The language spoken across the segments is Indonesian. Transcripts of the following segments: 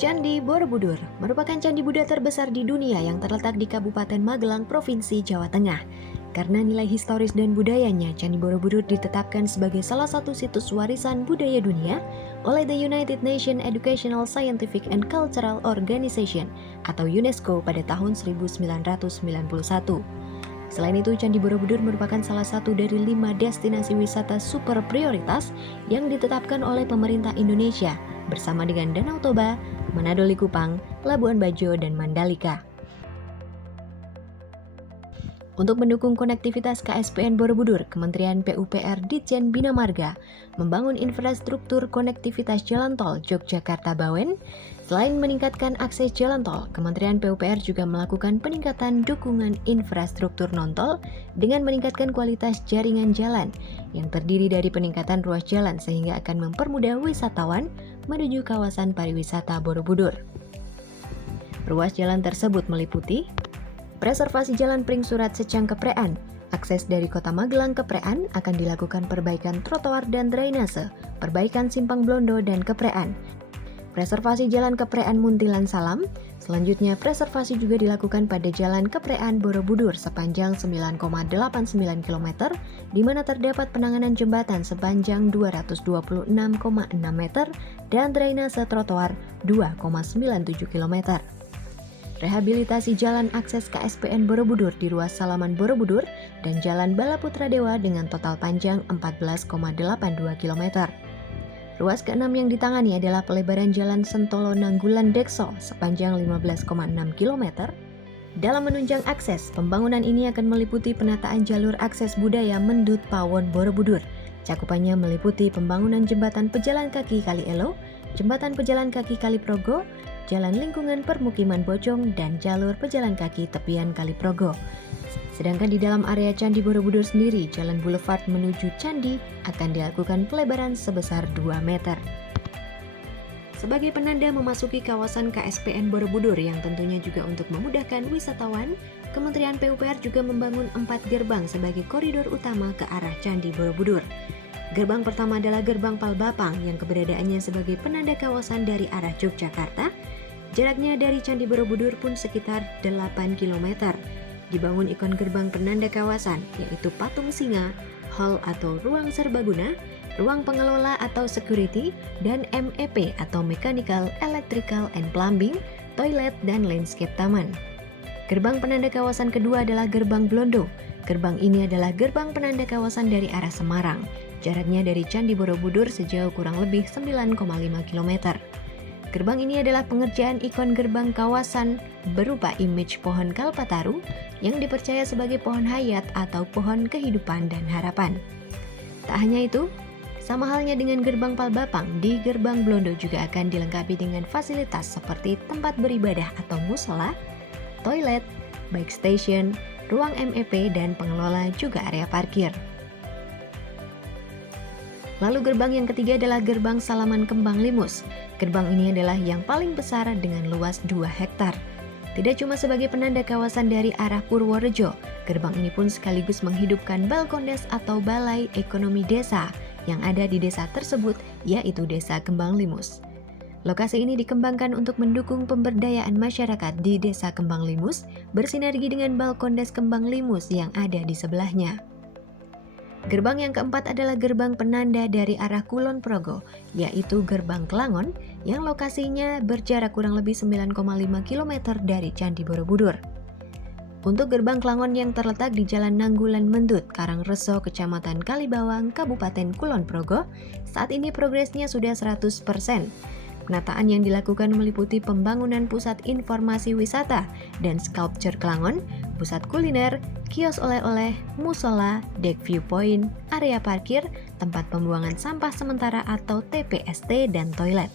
Candi Borobudur merupakan candi Buddha terbesar di dunia yang terletak di Kabupaten Magelang, Provinsi Jawa Tengah. Karena nilai historis dan budayanya, Candi Borobudur ditetapkan sebagai salah satu situs warisan budaya dunia oleh the United Nations Educational, Scientific and Cultural Organization atau UNESCO pada tahun 1991. Selain itu, Candi Borobudur merupakan salah satu dari 5 destinasi wisata super prioritas yang ditetapkan oleh pemerintah Indonesia bersama dengan Danau Toba, Manado Likupang, Labuan Bajo, dan Mandalika. Untuk mendukung konektivitas KSPN Borobudur, Kementerian PUPR Ditjen Bina Marga membangun infrastruktur konektivitas jalan tol Yogyakarta-Bawen. Selain meningkatkan akses jalan tol, Kementerian PUPR juga melakukan peningkatan dukungan infrastruktur non-tol dengan meningkatkan kualitas jaringan jalan yang terdiri dari peningkatan ruas jalan sehingga akan mempermudah wisatawan menuju kawasan pariwisata Borobudur. Ruas jalan tersebut meliputi preservasi jalan Pring Surat Secang ke Prean. Akses dari Kota Magelang ke Prean akan dilakukan perbaikan trotoar dan drainase, perbaikan simpang Blondo dan Keprean. Preservasi jalan Keprean Muntilan Salam. Selanjutnya, preservasi juga dilakukan pada jalan Keprean Borobudur sepanjang 9,89 km, di mana terdapat penanganan jembatan sepanjang 226,6 meter dan drainase trotoar 2,97 km. Rehabilitasi jalan akses KSPN Borobudur di ruas Salaman Borobudur dan Jalan Balaputra Dewa dengan total panjang 14,82 km. Ruas ke-6 yang ditangani adalah pelebaran Jalan Sentolo Nanggulan Dekso sepanjang 15,6 km. Dalam menunjang akses, pembangunan ini akan meliputi penataan jalur akses budaya Mendut Pawon Borobudur. Cakupannya meliputi pembangunan jembatan pejalan kaki Kali Elo, jembatan pejalan kaki Kali Progo, jalan lingkungan permukiman Bojong, dan jalur pejalan kaki tepian Kali Progo. Sedangkan di dalam area Candi Borobudur sendiri, jalan boulevard menuju Candi akan dilakukan pelebaran sebesar 2 meter. Sebagai penanda memasuki kawasan KSPN Borobudur yang tentunya juga untuk memudahkan wisatawan, Kementerian PUPR juga membangun 4 gerbang sebagai koridor utama ke arah Candi Borobudur. Gerbang pertama adalah Gerbang Palbapang yang keberadaannya sebagai penanda kawasan dari arah Yogyakarta. Jaraknya dari Candi Borobudur pun sekitar 8 km. Dibangun ikon gerbang penanda kawasan, yaitu patung singa, hall atau ruang serbaguna, ruang pengelola atau security, dan MEP atau Mechanical, Electrical, and Plumbing, toilet, dan landscape taman. Gerbang penanda kawasan kedua adalah Gerbang Blondo. Gerbang ini adalah gerbang penanda kawasan dari arah Semarang. Jaraknya dari Candi Borobudur sejauh kurang lebih 9,5 km. Gerbang ini adalah pengerjaan ikon gerbang kawasan berupa image pohon kalpataru yang dipercaya sebagai pohon hayat atau pohon kehidupan dan harapan. Tak hanya itu, sama halnya dengan gerbang Palbapang, di gerbang Blondo juga akan dilengkapi dengan fasilitas seperti tempat beribadah atau musola, toilet, bike station, ruang MEP, dan pengelola juga area parkir. Lalu gerbang yang ketiga adalah Gerbang Salaman Kembang Limus. Gerbang ini adalah yang paling besar dengan luas 2 hektar. Tidak cuma sebagai penanda kawasan dari arah Purworejo, gerbang ini pun sekaligus menghidupkan Balkondes atau Balai Ekonomi Desa yang ada di desa tersebut, yaitu Desa Kembang Limus. Lokasi ini dikembangkan untuk mendukung pemberdayaan masyarakat di Desa Kembang Limus bersinergi dengan Balkondes Kembang Limus yang ada di sebelahnya. Gerbang yang keempat adalah gerbang penanda dari arah Kulon Progo, yaitu Gerbang Kelangon yang lokasinya berjarak kurang lebih 9,5 km dari Candi Borobudur. Untuk Gerbang Kelangon yang terletak di Jalan Nanggulan Mendut, Karangreso, Kecamatan Kalibawang, Kabupaten Kulon Progo, saat ini progresnya sudah 100%. Penataan yang dilakukan meliputi pembangunan pusat informasi wisata dan sculpture Kelangon, pusat kuliner, kios oleh-oleh, musola, deck viewpoint, area parkir, tempat pembuangan sampah sementara atau TPST, dan toilet.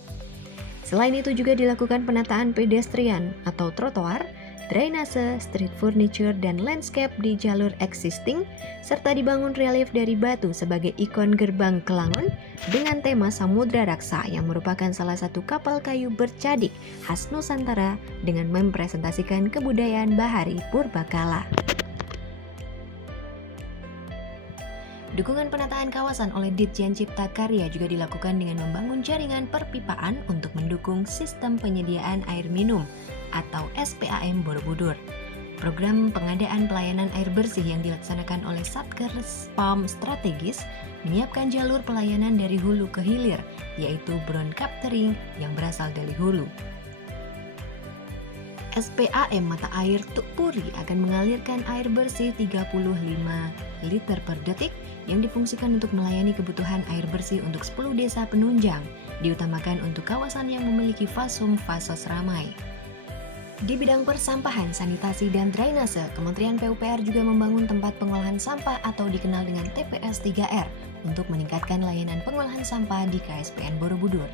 Selain itu juga dilakukan penataan pedestrian atau trotoar, drainase, street furniture, dan landscape di jalur existing, serta dibangun relief dari batu sebagai ikon gerbang Kelangon dengan tema Samudra Raksa yang merupakan salah satu kapal kayu bercadik khas Nusantara dengan mempresentasikan kebudayaan bahari purbakala. Dukungan penataan kawasan oleh Ditjen Cipta Karya juga dilakukan dengan membangun jaringan perpipaan untuk mendukung sistem penyediaan air minum atau SPAM Borobudur. Program pengadaan pelayanan air bersih yang dilaksanakan oleh Satker PAM Strategis menyiapkan jalur pelayanan dari hulu ke hilir, yaitu brown capturing yang berasal dari hulu. SPAM Mata Air Tukpuri akan mengalirkan air bersih 35 liter per detik yang difungsikan untuk melayani kebutuhan air bersih untuk 10 desa penunjang, diutamakan untuk kawasan yang memiliki fasos ramai. Di bidang persampahan, sanitasi, dan drainase, Kementerian PUPR juga membangun tempat pengolahan sampah atau dikenal dengan TPS 3R untuk meningkatkan layanan pengolahan sampah di KSPN Borobudur.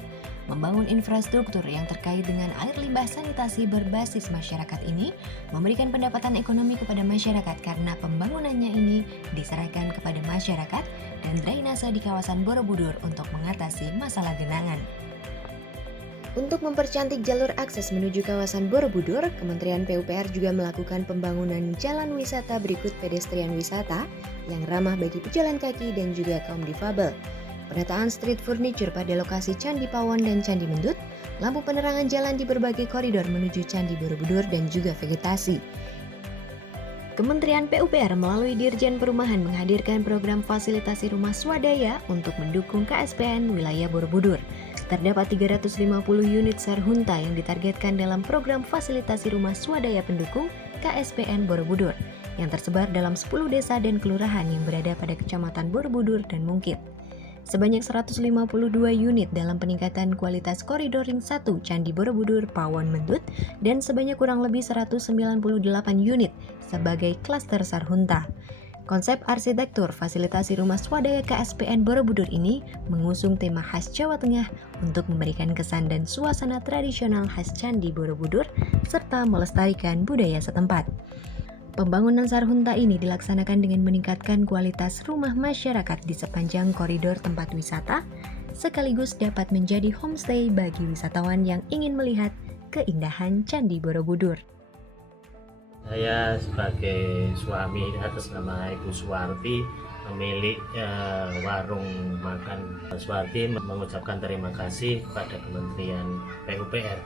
Membangun infrastruktur yang terkait dengan air limbah sanitasi berbasis masyarakat ini memberikan pendapatan ekonomi kepada masyarakat karena pembangunannya ini diserahkan kepada masyarakat dan drainase di kawasan Borobudur untuk mengatasi masalah genangan. Untuk mempercantik jalur akses menuju kawasan Borobudur, Kementerian PUPR juga melakukan pembangunan jalan wisata berikut pedestrian wisata yang ramah bagi pejalan kaki dan juga kaum difabel. Penataan street furniture pada lokasi Candi Pawon dan Candi Mendut, lampu penerangan jalan di berbagai koridor menuju Candi Borobudur dan juga vegetasi. Kementerian PUPR melalui Dirjen Perumahan menghadirkan program fasilitasi rumah swadaya untuk mendukung KSPN wilayah Borobudur. Terdapat 350 unit sarhunta yang ditargetkan dalam program fasilitasi rumah swadaya pendukung KSPN Borobudur yang tersebar dalam 10 desa dan kelurahan yang berada pada Kecamatan Borobudur dan Mungkit. Sebanyak 152 unit dalam peningkatan kualitas koridor ring 1 Candi Borobudur Pawon Mendut dan sebanyak kurang lebih 198 unit sebagai klaster sarhunta. Konsep arsitektur fasilitasi rumah swadaya KSPN Borobudur ini mengusung tema khas Jawa Tengah untuk memberikan kesan dan suasana tradisional khas Candi Borobudur serta melestarikan budaya setempat. Pembangunan sarhunta ini dilaksanakan dengan meningkatkan kualitas rumah masyarakat di sepanjang koridor tempat wisata, sekaligus dapat menjadi homestay bagi wisatawan yang ingin melihat keindahan Candi Borobudur. Saya sebagai suami atas nama Ibu Suwarti, pemilik warung makan Suwarti, mengucapkan terima kasih kepada Kementerian PUPR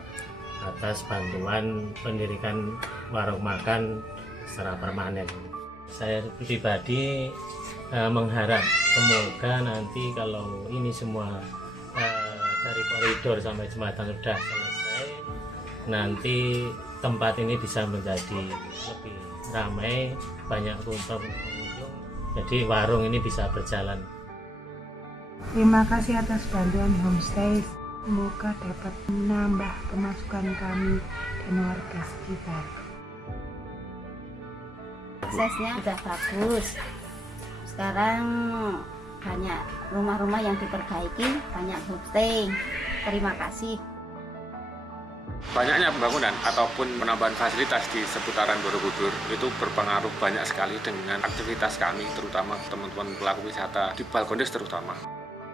atas bantuan pendirikan warung makan secara permanen. Saya pribadi mengharap semoga nanti kalau ini semua dari koridor sampai jembatan sudah selesai, nanti tempat ini bisa menjadi lebih ramai, banyak pengunjung, jadi warung ini bisa berjalan. Terima kasih atas bantuan homestay, semoga dapat menambah pemasukan kami dan warga sekitar. Aksesnya sudah bagus, sekarang banyak rumah-rumah yang diperbaiki, banyak homestay. Terima kasih. Banyaknya pembangunan ataupun penambahan fasilitas di seputaran Borobudur itu berpengaruh banyak sekali dengan aktivitas kami, terutama teman-teman pelaku wisata di Balkondes terutama.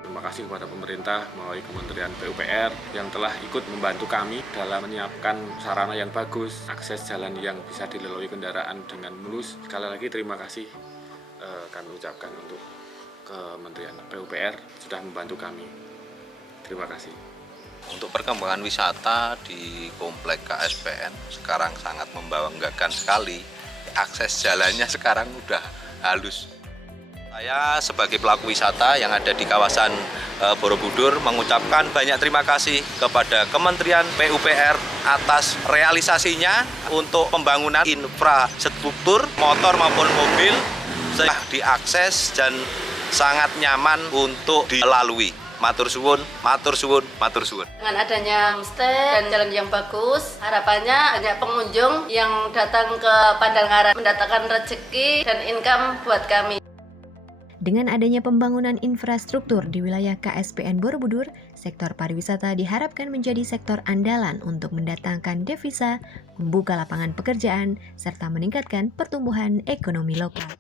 Terima kasih kepada pemerintah melalui Kementerian PUPR yang telah ikut membantu kami dalam menyiapkan sarana yang bagus, akses jalan yang bisa dilalui kendaraan dengan mulus. Sekali lagi terima kasih kami ucapkan untuk Kementerian PUPR sudah membantu kami. Terima kasih. Untuk perkembangan wisata di komplek KSPN sekarang sangat membanggakan sekali. Akses jalannya sekarang udah halus. Saya sebagai pelaku wisata yang ada di kawasan Borobudur mengucapkan banyak terima kasih kepada Kementerian PUPR atas realisasinya untuk pembangunan infrastruktur motor maupun mobil sudah diakses dan sangat nyaman untuk dilalui. Matur suwun, matur suwun, matur suwun. Dengan adanya homestay dan jalan yang bagus, harapannya banyak pengunjung yang datang ke Pandangaran mendatangkan rezeki dan income buat kami. Dengan adanya pembangunan infrastruktur di wilayah KSPN Borobudur, sektor pariwisata diharapkan menjadi sektor andalan untuk mendatangkan devisa, membuka lapangan pekerjaan, serta meningkatkan pertumbuhan ekonomi lokal.